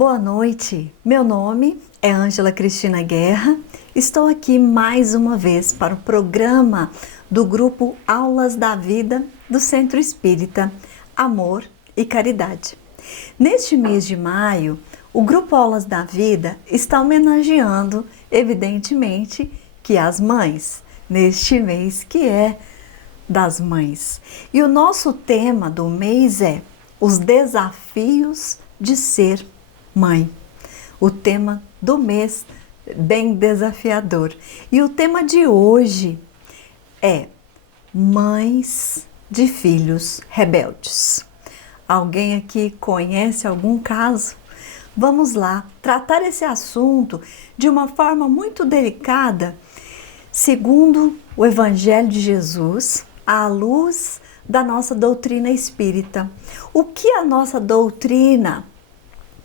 Boa noite, meu nome é Ângela Cristina Guerra, estou aqui mais uma vez para o programa do grupo Aulas da Vida do Centro Espírita Amor e Caridade. Neste mês de maio, o grupo Aulas da Vida está homenageando, evidentemente, que as mães, neste mês que é das mães. E o nosso tema do mês é os desafios de ser mãe. O tema do mês, bem desafiador. E o tema de hoje é mães de filhos rebeldes. Alguém aqui conhece algum caso? Vamos lá, tratar esse assunto de uma forma muito delicada, segundo o Evangelho de Jesus, à luz da nossa doutrina espírita. O que a nossa doutrina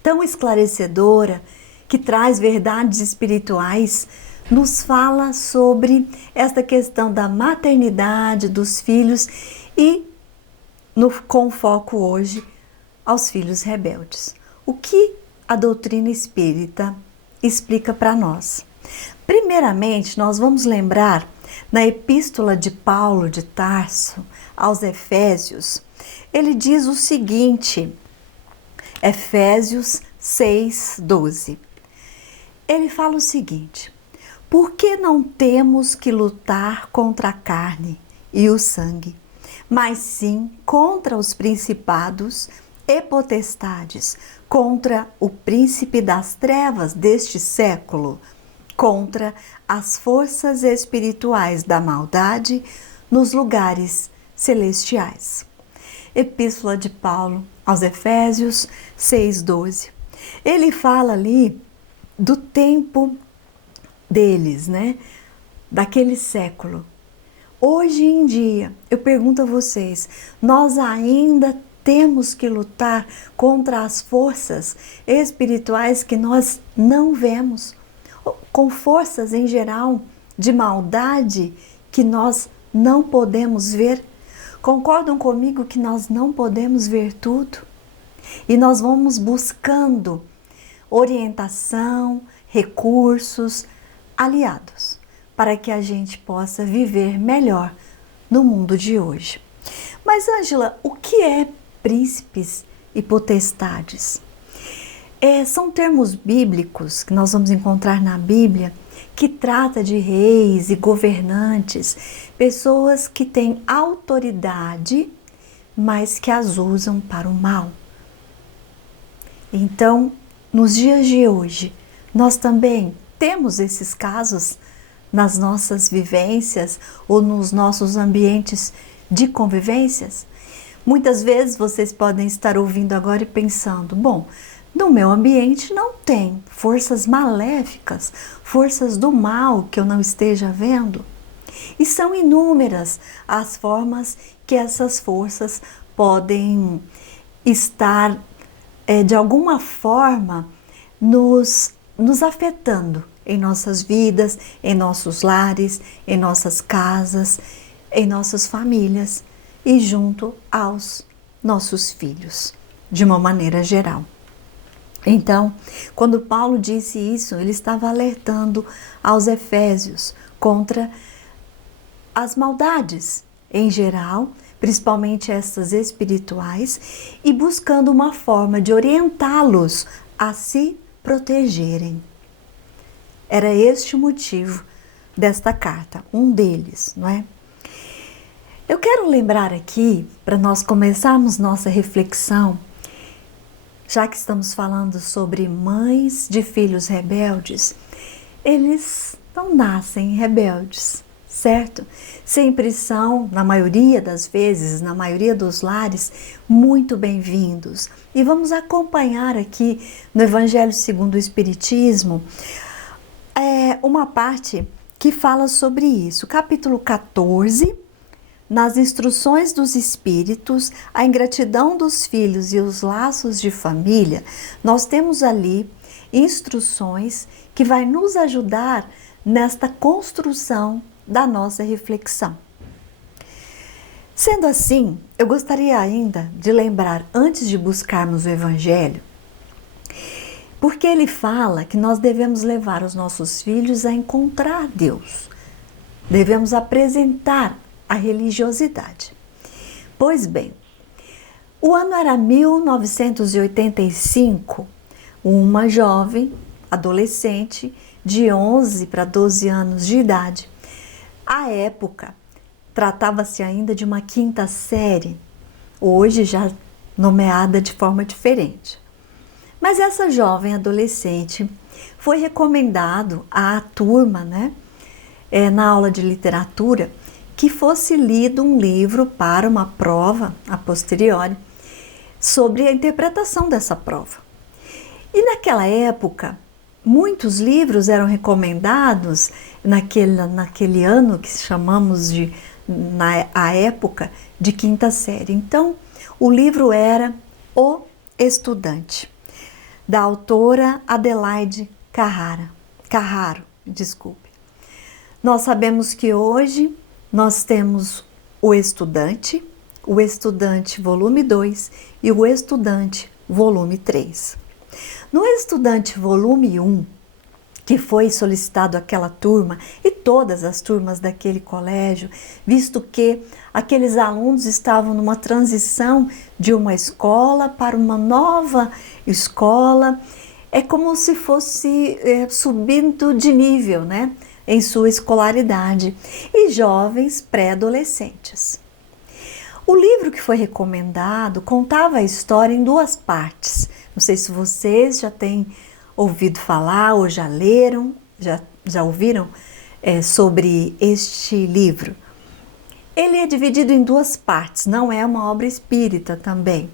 tão esclarecedora, que traz verdades espirituais, nos fala sobre esta questão da maternidade dos filhos e com foco hoje aos filhos rebeldes. O que a doutrina espírita explica para nós? Primeiramente, nós vamos lembrar na epístola de Paulo de Tarso aos Efésios, ele diz o seguinte, Efésios 6:12. Ele fala o seguinte: por que não temos que lutar contra a carne e o sangue, mas sim contra os principados e potestades, contra o príncipe das trevas deste século, contra as forças espirituais da maldade nos lugares celestiais. Epístola de Paulo aos Efésios 6:12. Ele fala ali do tempo deles, né? Daquele século. Hoje em dia, eu pergunto a vocês, nós ainda temos que lutar contra as forças espirituais que nós não vemos, com forças em geral de maldade que nós não podemos ver? Concordam comigo que nós não podemos ver tudo? E nós vamos buscando orientação, recursos, aliados, para que a gente possa viver melhor no mundo de hoje. Mas, Ângela, o que é príncipes e potestades? São termos bíblicos que nós vamos encontrar na Bíblia, que trata de reis e governantes, pessoas que têm autoridade, mas que as usam para o mal. Então, nos dias de hoje, nós também temos esses casos nas nossas vivências ou nos nossos ambientes de convivências. Muitas vezes vocês podem estar ouvindo agora e pensando, bom, no meu ambiente não tem forças maléficas, forças do mal que eu não esteja vendo. E são inúmeras as formas que essas forças podem estar, de alguma forma, nos afetando em nossas vidas, em nossos lares, em nossas casas, em nossas famílias e junto aos nossos filhos, de uma maneira geral. Então, quando Paulo disse isso, ele estava alertando aos Efésios contra as maldades em geral, principalmente essas espirituais, e buscando uma forma de orientá-los a se protegerem. Era este o motivo desta carta, um deles, não é? Eu quero lembrar aqui, para nós começarmos nossa reflexão, já que estamos falando sobre mães de filhos rebeldes, eles não nascem rebeldes, certo? Sempre são, na maioria das vezes, na maioria dos lares, muito bem-vindos. E vamos acompanhar aqui no Evangelho segundo o Espiritismo uma parte que fala sobre isso. Capítulo 14, nas instruções dos espíritos, a ingratidão dos filhos e os laços de família, nós temos ali instruções que vai nos ajudar nesta construção da nossa reflexão. Sendo assim, eu gostaria ainda de lembrar, antes de buscarmos o Evangelho, Porque ele fala que nós devemos levar os nossos filhos a encontrar Deus. Devemos apresentar a religiosidade. Pois bem, o ano era 1985, uma jovem, adolescente, de 11 para 12 anos de idade. À época, tratava-se ainda de uma quinta série, hoje já nomeada de forma diferente. Mas essa jovem adolescente foi recomendado à turma, na aula de literatura, que fosse lido um livro para uma prova, a posteriori, sobre a interpretação dessa prova. E naquela época, muitos livros eram recomendados naquele ano que chamamos a época de quinta série. Então, o livro era O Estudante, da autora Adelaide Carraro. Nós sabemos que hoje nós temos O Estudante volume 2 e O Estudante volume 3. No Estudante volume 1, que foi solicitado àquela turma e todas as turmas daquele colégio, visto que aqueles alunos estavam numa transição de uma escola para uma nova escola, é como se fosse subindo de nível, em sua escolaridade, e jovens pré-adolescentes. O livro que foi recomendado contava a história em duas partes. Não sei se vocês já têm ouvido falar ou já leram, já ouviram sobre este livro. Ele é dividido em duas partes, não é uma obra espírita também,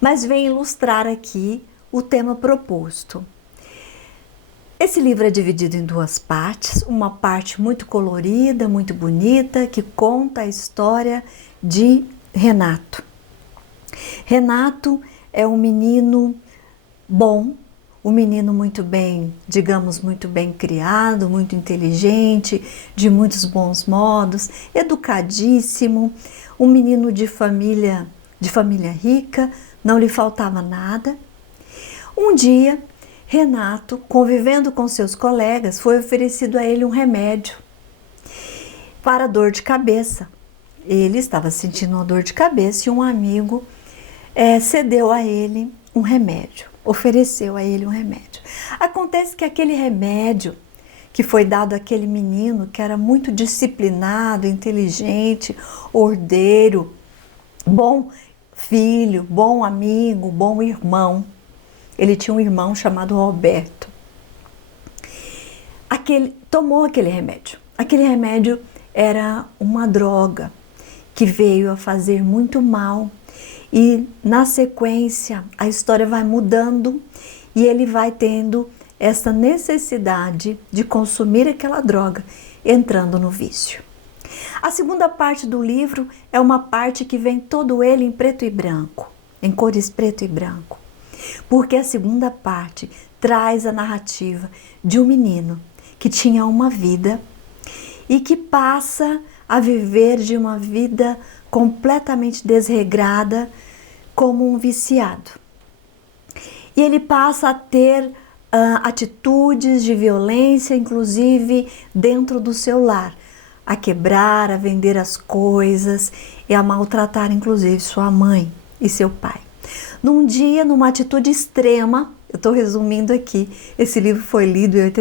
mas vem ilustrar aqui o tema proposto. Esse livro é dividido em duas partes, uma parte muito colorida, muito bonita, que conta a história de Renato. Renato é um menino bom, um menino muito bem, digamos, muito bem criado, muito inteligente, de muitos bons modos, educadíssimo, um menino de família rica, não lhe faltava nada. Um dia, Renato, convivendo com seus colegas, foi oferecido a ele um remédio para dor de cabeça. Ele estava sentindo uma dor de cabeça e um amigo cedeu a ele um remédio, ofereceu a ele um remédio. Acontece que aquele remédio que foi dado àquele menino, que era muito disciplinado, inteligente, ordeiro, bom filho, bom amigo, bom irmão. Ele tinha um irmão chamado Roberto. Tomou aquele remédio. Aquele remédio era uma droga que veio a fazer muito mal. E na sequência a história vai mudando e ele vai tendo essa necessidade de consumir aquela droga, entrando no vício. A segunda parte do livro é uma parte que vem todo ele em preto e branco, em cores preto e branco, porque a segunda parte traz a narrativa de um menino que tinha uma vida e que passa a viver de uma vida completamente desregrada como um viciado. E ele passa a ter atitudes de violência, inclusive dentro do seu lar, a quebrar, a vender as coisas e a maltratar inclusive sua mãe e seu pai. Num dia, numa atitude extrema, eu estou resumindo aqui, esse livro foi lido em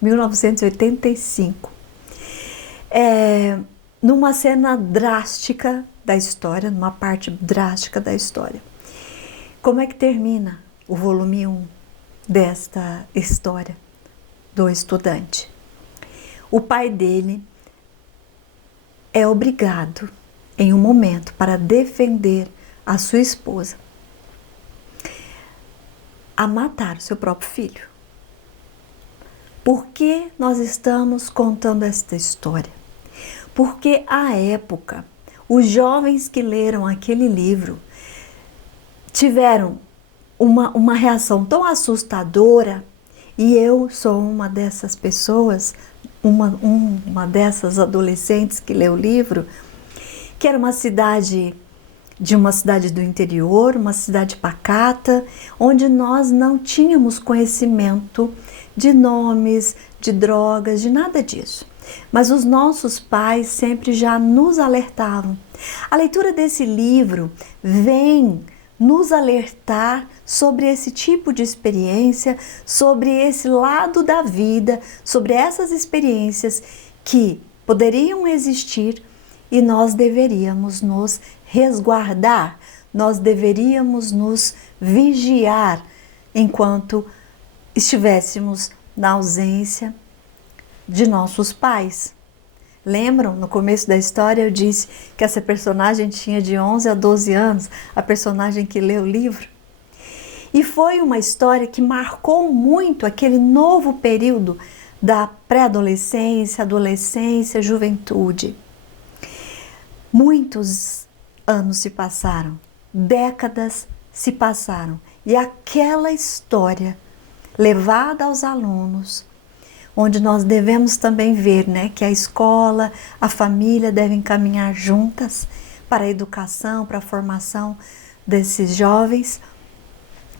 1985, numa cena drástica da história, numa parte drástica da história. Como é que termina o volume 1 desta história do estudante? O pai dele é obrigado, em um momento, para defender a sua esposa, a matar o seu próprio filho. Por que nós estamos contando esta história? Porque, à época, os jovens que leram aquele livro tiveram uma reação tão assustadora, e eu sou uma dessas pessoas, uma dessas adolescentes que leu o livro, que era uma cidade de uma cidade do interior, uma cidade pacata, onde nós não tínhamos conhecimento de nomes, de drogas, de nada disso. Mas os nossos pais sempre já nos alertavam. A leitura desse livro vem nos alertar sobre esse tipo de experiência, sobre esse lado da vida, sobre essas experiências que poderiam existir e nós deveríamos nos resguardar, nós deveríamos nos vigiar enquanto estivéssemos na ausência de nossos pais. Lembram? No começo da história eu disse que essa personagem tinha de 11 a 12 anos, a personagem que leu o livro. E foi uma história que marcou muito aquele novo período da pré-adolescência, adolescência, juventude. Muitos anos se passaram, décadas se passaram, e aquela história levada aos alunos, onde nós devemos também ver, né, que a escola, a família devem caminhar juntas para a educação, para a formação desses jovens,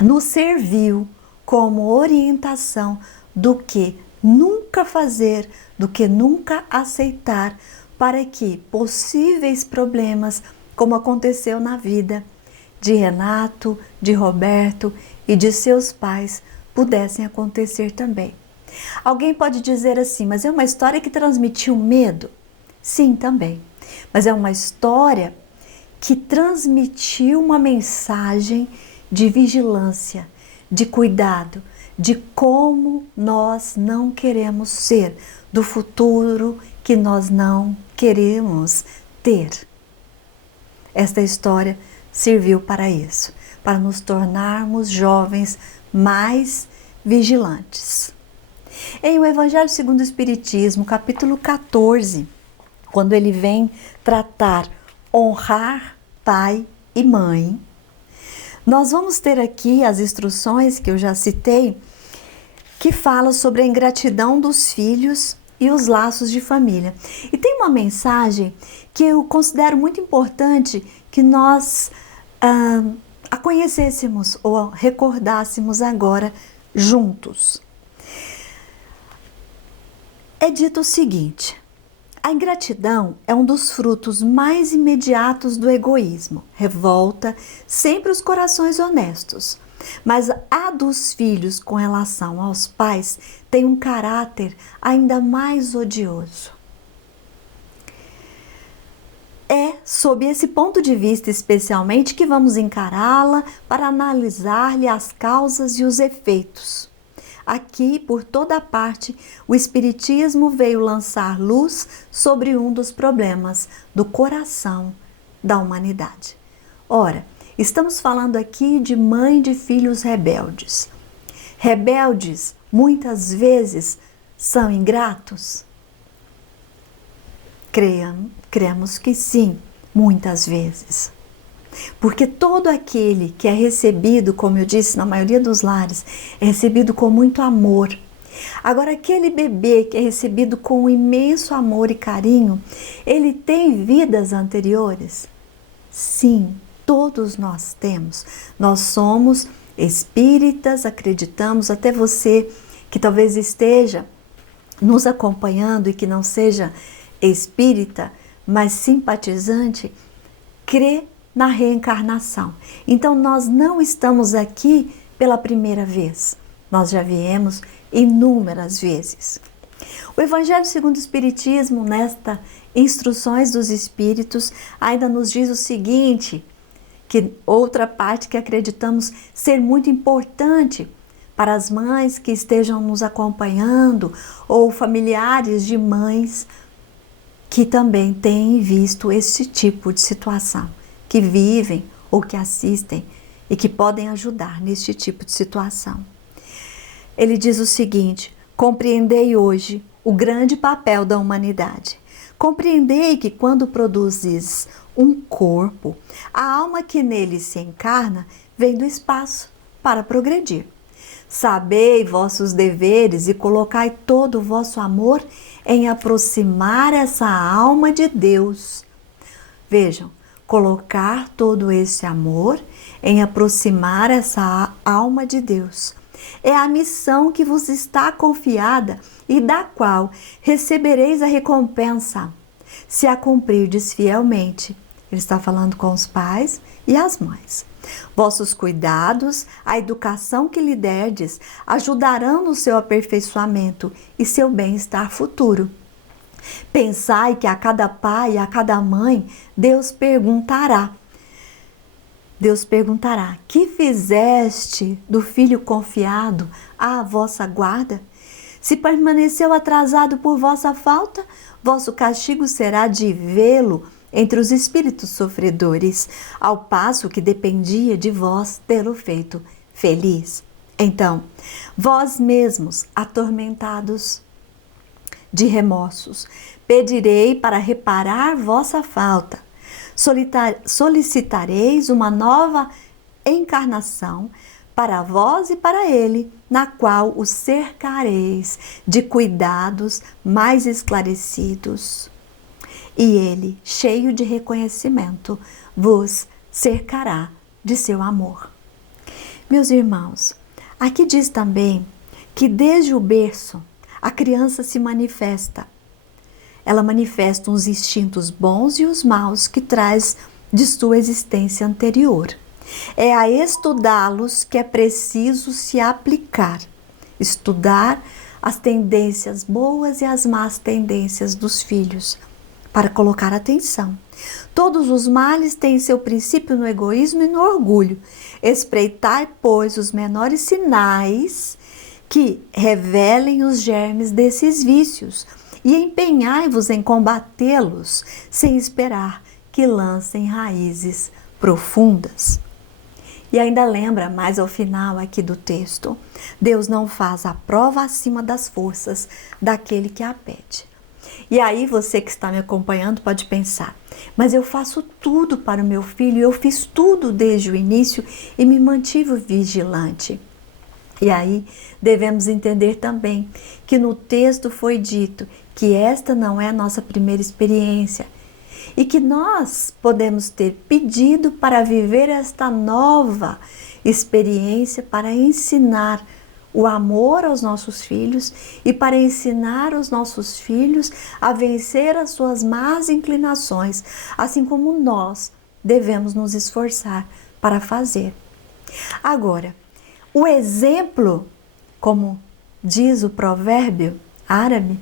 nos serviu como orientação do que nunca fazer, do que nunca aceitar, para que possíveis problemas, como aconteceu na vida de Renato, de Roberto e de seus pais, pudessem acontecer também. Alguém pode dizer assim, mas é uma história que transmitiu medo? Sim, também. Mas é uma história que transmitiu uma mensagem de vigilância, de cuidado, de como nós não queremos ser, do futuro que nós não queremos ter. Esta história serviu para isso, para nos tornarmos jovens mais vigilantes. Em o Evangelho segundo o Espiritismo, capítulo 14, quando ele vem tratar honrar pai e mãe, nós vamos ter aqui as instruções que eu já citei, que fala sobre a ingratidão dos filhos e os laços de família. E tem uma mensagem que eu considero muito importante que nós a conhecêssemos ou recordássemos agora juntos. É dito o seguinte: a ingratidão é um dos frutos mais imediatos do egoísmo, revolta sempre os corações honestos, mas a dos filhos com relação aos pais tem um caráter ainda mais odioso. É sob esse ponto de vista especialmente que vamos encará-la para analisar-lhe as causas e os efeitos. Aqui, por toda parte, o Espiritismo veio lançar luz sobre um dos problemas do coração da humanidade. Ora, estamos falando aqui de mãe de filhos rebeldes. Rebeldes, muitas vezes, são ingratos? Cremos que sim, muitas vezes. Porque todo aquele que é recebido, como eu disse, na maioria dos lares, é recebido com muito amor. Agora, aquele bebê que é recebido com imenso amor e carinho, ele tem vidas anteriores? Sim, todos nós temos. Nós somos espíritas, acreditamos, até você que talvez esteja nos acompanhando e que não seja espírita, mas simpatizante, crê na reencarnação. Então nós não estamos aqui pela primeira vez, nós já viemos inúmeras vezes. O Evangelho segundo o Espiritismo, nesta Instruções dos Espíritos, ainda nos diz o seguinte, que outra parte que acreditamos ser muito importante para as mães que estejam nos acompanhando ou familiares de mães que também têm visto esse tipo de situação, que vivem ou que assistem e que podem ajudar neste tipo de situação. Ele diz o seguinte: compreendei hoje o grande papel da humanidade. Compreendei que quando produzis um corpo, a alma que nele se encarna vem do espaço para progredir. Sabei vossos deveres e colocai todo o vosso amor em aproximar essa alma de Deus. Vejam, colocar todo esse amor em aproximar essa alma de Deus. É a missão que vos está confiada e da qual recebereis a recompensa, se a cumprirdes fielmente. Ele está falando com os pais e as mães. Vossos cuidados, a educação que lhe derdes, ajudarão no seu aperfeiçoamento e seu bem-estar futuro. Pensai que a cada pai e a cada mãe, Deus perguntará, que fizeste do filho confiado à vossa guarda? Se permaneceu atrasado por vossa falta, vosso castigo será de vê-lo entre os espíritos sofredores, ao passo que dependia de vós tê-lo feito feliz. Então, vós mesmos, atormentados de remorsos, pedirei para reparar vossa falta. Solicitareis uma nova encarnação para vós e para ele, na qual os cercareis de cuidados mais esclarecidos. E ele, cheio de reconhecimento, vos cercará de seu amor. Meus irmãos, aqui diz também que desde o berço a criança se manifesta. Ela manifesta os instintos bons e os maus que traz de sua existência anterior. É a estudá-los que é preciso se aplicar. Estudar as tendências boas e as más tendências dos filhos, para colocar atenção. Todos os males têm seu princípio no egoísmo e no orgulho. Espreitai, pois, os menores sinais que revelem os germes desses vícios e empenhai-vos em combatê-los sem esperar que lancem raízes profundas. E ainda lembra mais ao final aqui do texto, Deus não faz a prova acima das forças daquele que a pede. E aí você que está me acompanhando pode pensar, mas eu faço tudo para o meu filho, eu fiz tudo desde o início e me mantive vigilante. E aí devemos entender também que no texto foi dito que esta não é a nossa primeira experiência e que nós podemos ter pedido para viver esta nova experiência, para ensinar o amor aos nossos filhos e para ensinar os nossos filhos a vencer as suas más inclinações, assim como nós devemos nos esforçar para fazer. Agora, o exemplo, como diz o provérbio árabe,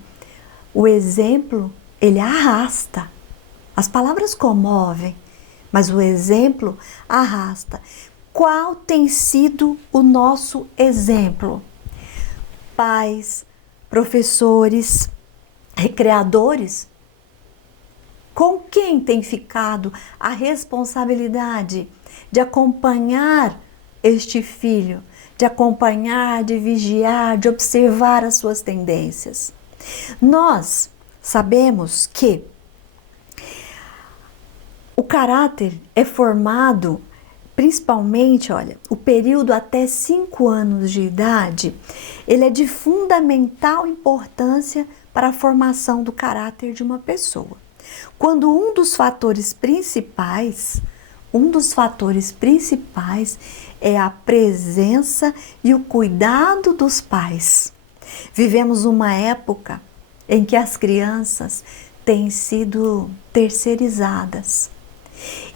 o exemplo, ele arrasta. As palavras comovem, mas o exemplo arrasta. Qual tem sido o nosso exemplo? Pais, professores, recreadores? Com quem tem ficado a responsabilidade de acompanhar este filho, de acompanhar, de vigiar, de observar as suas tendências? Nós sabemos que o caráter é formado principalmente, olha, o período até 5 anos de idade, ele é de fundamental importância para a formação do caráter de uma pessoa. Quando um dos fatores principais é a presença e o cuidado dos pais. Vivemos uma época em que as crianças têm sido terceirizadas.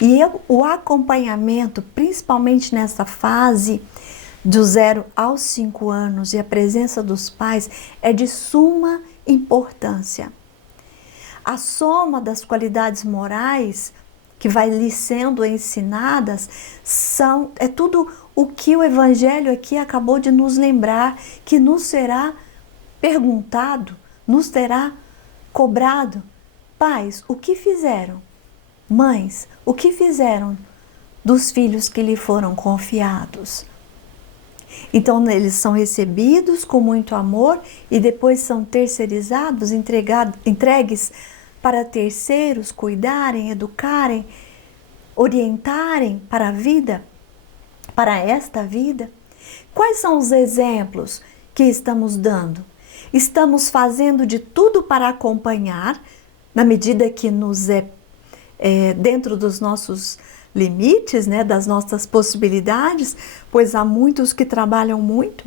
E o acompanhamento, principalmente nessa fase do 0 aos 5 anos, e a presença dos pais é de suma importância. A soma das qualidades morais que vai lhe sendo ensinadas é tudo o que o Evangelho aqui acabou de nos lembrar, que nos será perguntado, nos terá cobrado. Pais, o que fizeram? Mães, o que fizeram dos filhos que lhe foram confiados? Então, eles são recebidos com muito amor e depois são terceirizados, entregues para terceiros cuidarem, educarem, orientarem para a vida, para esta vida. Quais são os exemplos que estamos dando? Estamos fazendo de tudo para acompanhar, na medida que nos é dentro dos nossos limites, né, das nossas possibilidades, pois há muitos que trabalham muito,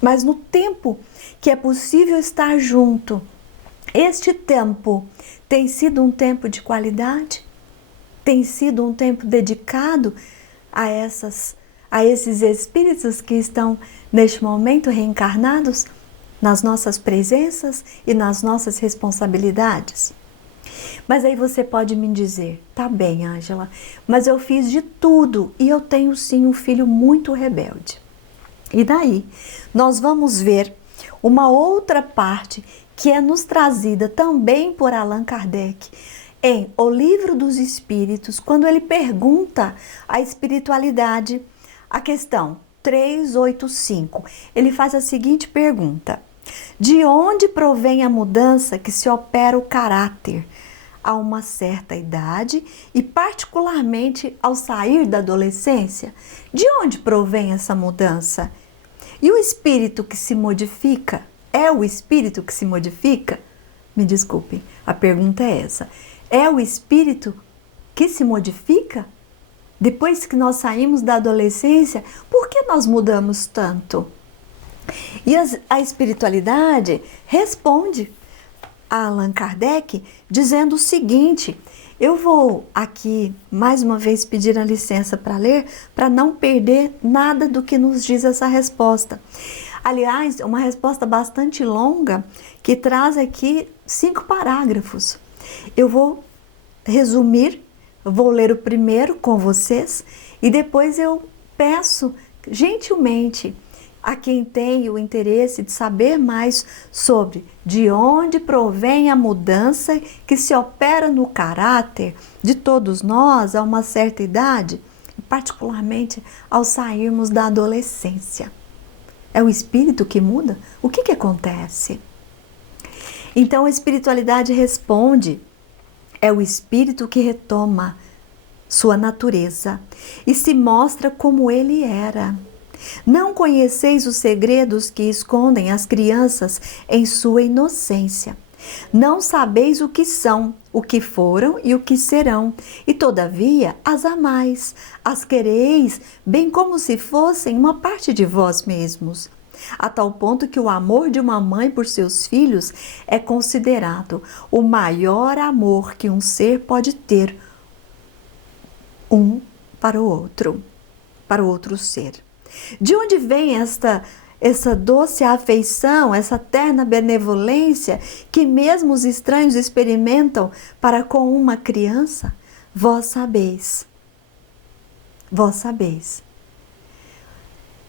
mas no tempo que é possível estar junto, este tempo tem sido um tempo de qualidade, tem sido um tempo dedicado a esses espíritos que estão neste momento reencarnados nas nossas presenças e nas nossas responsabilidades. Mas aí você pode me dizer, tá bem, Ângela, mas eu fiz de tudo e eu tenho sim um filho muito rebelde. E daí nós vamos ver uma outra parte que é nos trazida também por Allan Kardec em O Livro dos Espíritos, quando ele pergunta à espiritualidade a questão 385. Ele faz a seguinte pergunta: de onde provém a mudança que se opera o caráter a uma certa idade e particularmente ao sair da adolescência? De onde provém essa mudança? E o espírito que se modifica, é o espírito que se modifica? Me desculpe, a pergunta é essa. É o espírito que se modifica? Depois que nós saímos da adolescência, por que nós mudamos tanto? E a espiritualidade responde a Allan Kardec dizendo o seguinte, eu vou aqui mais uma vez pedir a licença para ler, para não perder nada do que nos diz essa resposta. Aliás, uma resposta bastante longa que traz aqui 5 parágrafos. Eu vou resumir, vou ler o primeiro com vocês e depois eu peço gentilmente a quem tem o interesse de saber mais sobre de onde provém a mudança que se opera no caráter de todos nós a uma certa idade, particularmente ao sairmos da adolescência. É o espírito que muda? O que acontece? Então a espiritualidade responde, é o espírito que retoma sua natureza e se mostra como ele era. Não conheceis os segredos que escondem as crianças em sua inocência. Não sabeis o que são, o que foram e o que serão, e todavia as amais, as quereis, bem como se fossem uma parte de vós mesmos. A tal ponto que o amor de uma mãe por seus filhos é considerado o maior amor que um ser pode ter um para o outro ser. De onde vem essa doce afeição, essa terna benevolência que mesmo os estranhos experimentam para com uma criança? Vós sabeis. Vós sabeis.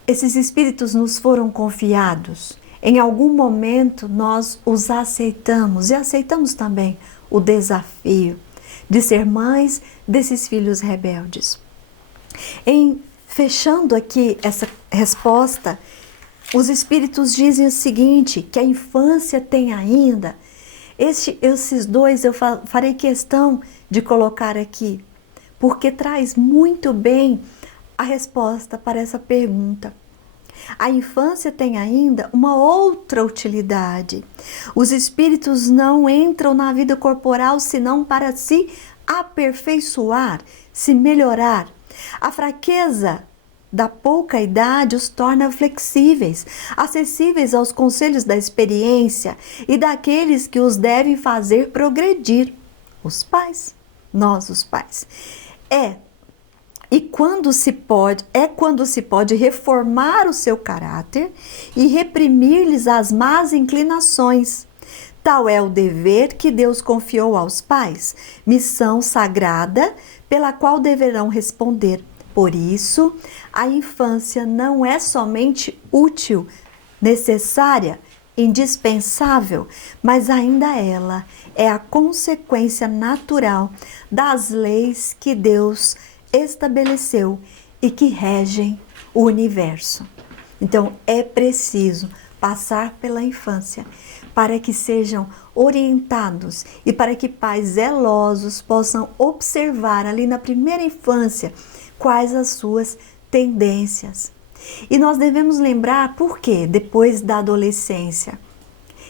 Esses espíritos nos foram confiados. Em algum momento nós os aceitamos e aceitamos também o desafio de ser mães desses filhos rebeldes. Fechando aqui essa resposta, os espíritos dizem o seguinte, que a infância tem ainda, esses dois eu farei questão de colocar aqui, porque traz muito bem a resposta para essa pergunta. A infância tem ainda uma outra utilidade. Os espíritos não entram na vida corporal senão para se aperfeiçoar, se melhorar. A fraqueza da pouca idade os torna flexíveis, acessíveis aos conselhos da experiência e daqueles que os devem fazer progredir. Os pais, nós os pais. Quando se pode reformar o seu caráter e reprimir-lhes as más inclinações. Tal é o dever que Deus confiou aos pais, missão sagrada pela qual deverão responder. Por isso, a infância não é somente útil, necessária, indispensável, mas ainda ela é a consequência natural das leis que Deus estabeleceu e que regem o universo. Então, é preciso passar pela infância para que sejam orientados e para que pais zelosos possam observar ali na primeira infância quais as suas tendências. E nós devemos lembrar por que depois da adolescência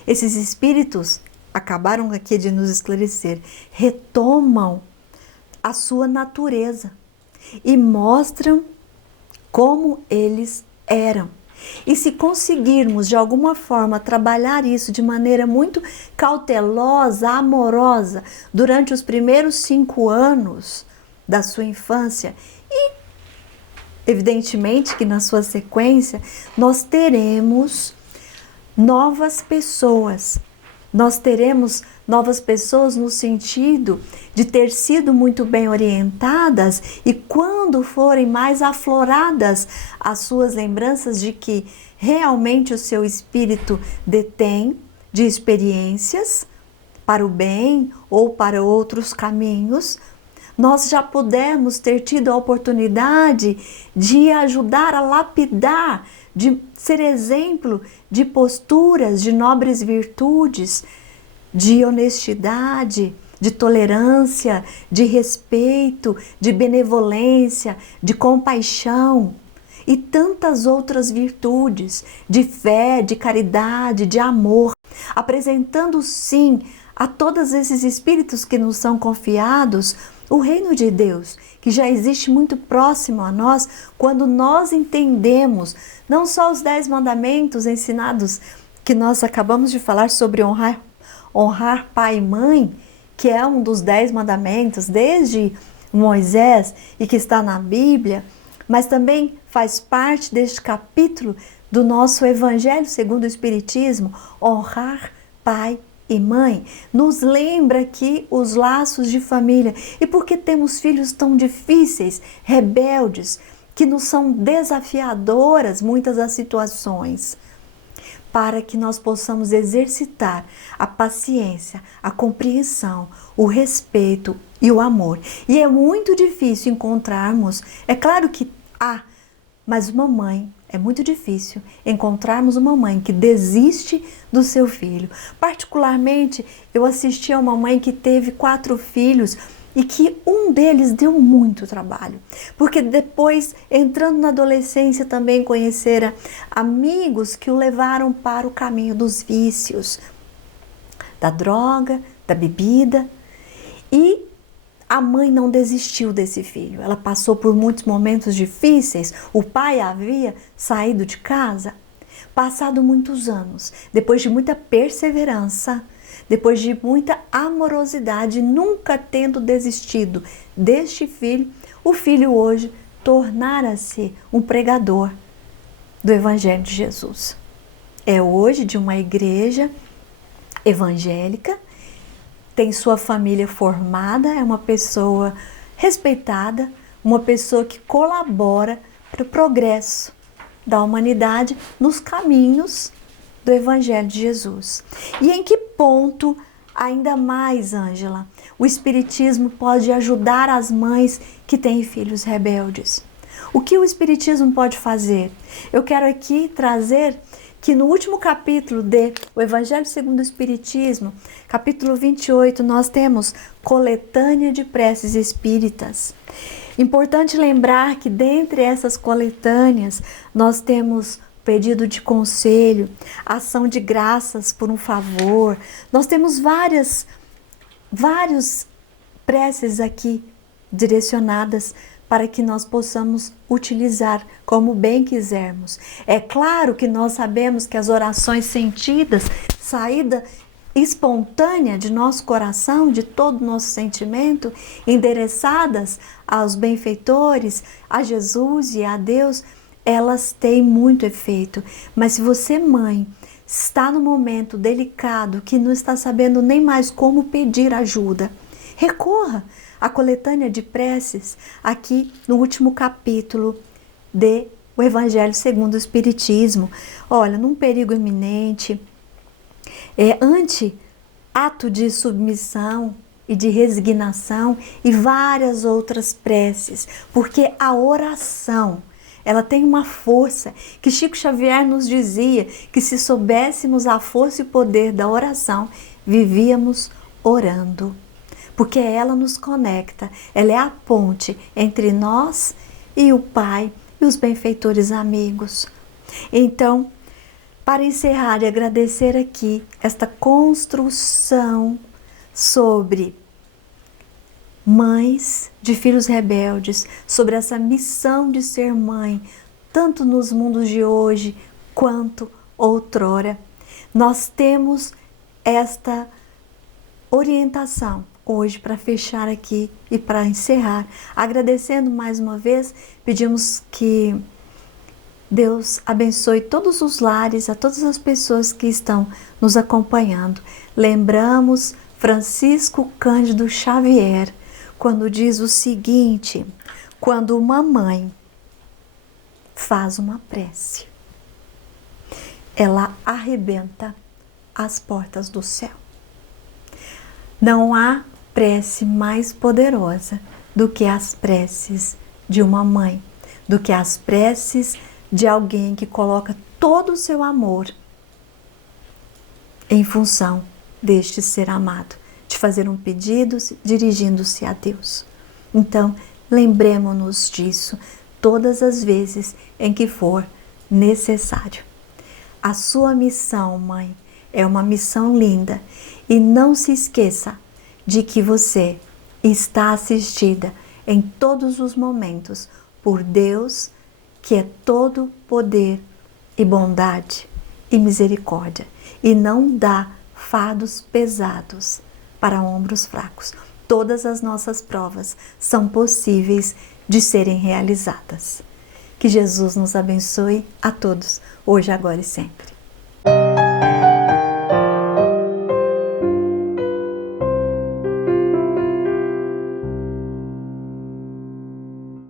esses espíritos acabaram aqui de nos esclarecer, retomam a sua natureza e mostram como eles eram. E se conseguirmos de alguma forma trabalhar isso de maneira muito cautelosa, amorosa, durante os primeiros 5 anos da sua infância, e evidentemente que na sua sequência nós teremos novas pessoas. Nós teremos novas pessoas no sentido de ter sido muito bem orientadas, e quando forem mais afloradas as suas lembranças de que realmente o seu espírito detém de experiências para o bem ou para outros caminhos, nós já pudemos ter tido a oportunidade de ajudar a lapidar, de ser exemplo de posturas, de nobres virtudes, de honestidade, de tolerância, de respeito, de benevolência, de compaixão e tantas outras virtudes, de fé, de caridade, de amor, apresentando sim a todos esses espíritos que nos são confiados o reino de Deus, que já existe muito próximo a nós quando nós entendemos não só os 10 mandamentos ensinados, que nós acabamos de falar sobre honrar pai e mãe, que é um dos 10 mandamentos desde Moisés e que está na Bíblia, mas também faz parte deste capítulo do nosso Evangelho segundo o Espiritismo, honrar pai e mãe. Nos lembra aqui os laços de família. E porque temos filhos tão difíceis, rebeldes, que nos são desafiadoras muitas das situações, para que nós possamos exercitar a paciência, a compreensão, o respeito e o amor. E é muito difícil encontrarmos, é claro que mas uma mãe, é muito difícil encontrarmos uma mãe que desiste do seu filho. Particularmente, eu assisti a uma mãe que teve 4 filhos e que um deles deu muito trabalho, porque depois, entrando na adolescência, também conhecera amigos que o levaram para o caminho dos vícios, da droga, da bebida, e a mãe não desistiu desse filho. Ela passou por muitos momentos difíceis. O pai havia saído de casa. Passado muitos anos, depois de muita perseverança, depois de muita amorosidade, nunca tendo desistido deste filho, o filho hoje tornara-se um pregador do Evangelho de Jesus. É hoje de uma igreja evangélica, tem sua família formada, é uma pessoa respeitada, uma pessoa que colabora para o progresso da humanidade nos caminhos do Evangelho de Jesus. E em que ponto, ainda mais, Ângela, o Espiritismo pode ajudar as mães que têm filhos rebeldes? O que o Espiritismo pode fazer? Eu quero aqui trazer que no último capítulo de O Evangelho segundo o Espiritismo, capítulo 28, nós temos coletânea de preces espíritas. Importante lembrar que dentre essas coletâneas nós temos pedido de conselho, ação de graças por um favor. Nós temos várias preces aqui direcionadas para que nós possamos utilizar como bem quisermos. É claro que nós sabemos que as orações sentidas, saída espontânea de nosso coração, de todo o nosso sentimento, endereçadas aos benfeitores, a Jesus e a Deus, elas têm muito efeito. Mas se você, mãe, está num momento delicado, que não está sabendo nem mais como pedir ajuda, recorra à coletânea de preces aqui no último capítulo de O Evangelho segundo o Espiritismo. Olha, num perigo iminente, ante ato de submissão e de resignação, e várias outras preces, porque a oração, ela tem uma força que Chico Xavier nos dizia que se soubéssemos a força e o poder da oração, vivíamos orando. Porque ela nos conecta, ela é a ponte entre nós e o Pai e os benfeitores amigos. Então, para encerrar e agradecer aqui esta construção sobre mães de filhos rebeldes, sobre essa missão de ser mãe, tanto nos mundos de hoje quanto outrora. Nós temos esta orientação hoje para fechar aqui e para encerrar. Agradecendo mais uma vez, pedimos que Deus abençoe todos os lares, a todas as pessoas que estão nos acompanhando. Lembramos Francisco Cândido Xavier, quando diz o seguinte: quando uma mãe faz uma prece, ela arrebenta as portas do céu. Não há prece mais poderosa do que as preces de uma mãe, do que as preces de alguém que coloca todo o seu amor em função deste ser amado, de fazer um pedido dirigindo-se a Deus. Então, lembremos-nos disso todas as vezes em que for necessário. A sua missão, mãe, é uma missão linda, e não se esqueça de que você está assistida em todos os momentos por Deus, que é todo poder e bondade e misericórdia, e não dá fardos pesados para ombros fracos. Todas as nossas provas são possíveis de serem realizadas. Que Jesus nos abençoe a todos, hoje, agora e sempre.